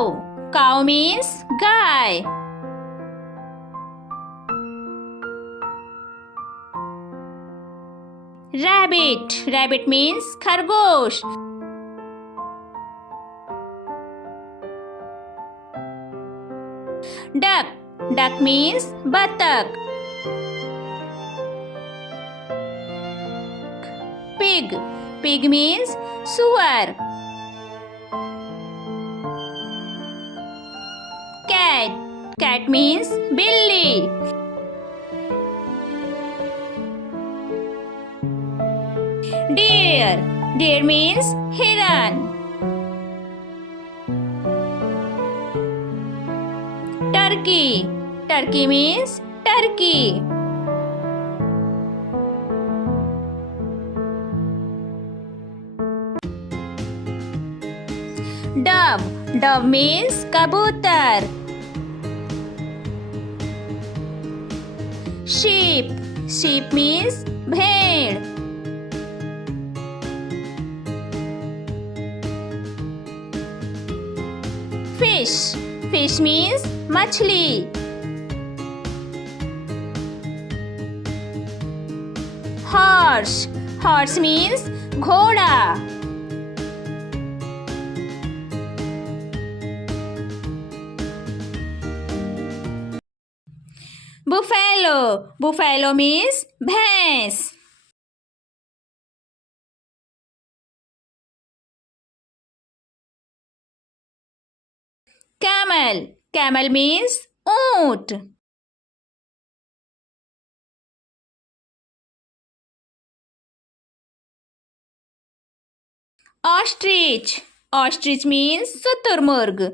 Cow. Cow means गाय. Rabbit. Rabbit means खरगोश. Duck. Duck means बतख. Pig. Pig means सुअर. Cat. Cat means बिल्ली. Deer. Deer means हिरन. Turkey. Turkey means turkey. Dove. Dove means कबूतर. Sheep. Sheep means भेड़. Fish. Fish means मछली. Horse. Horse means घोड़ा. Buffalo. Buffalo means भैंस. Camel. Camel means ऊंट. Ostrich. Ostrich means शुतुरमुर्ग.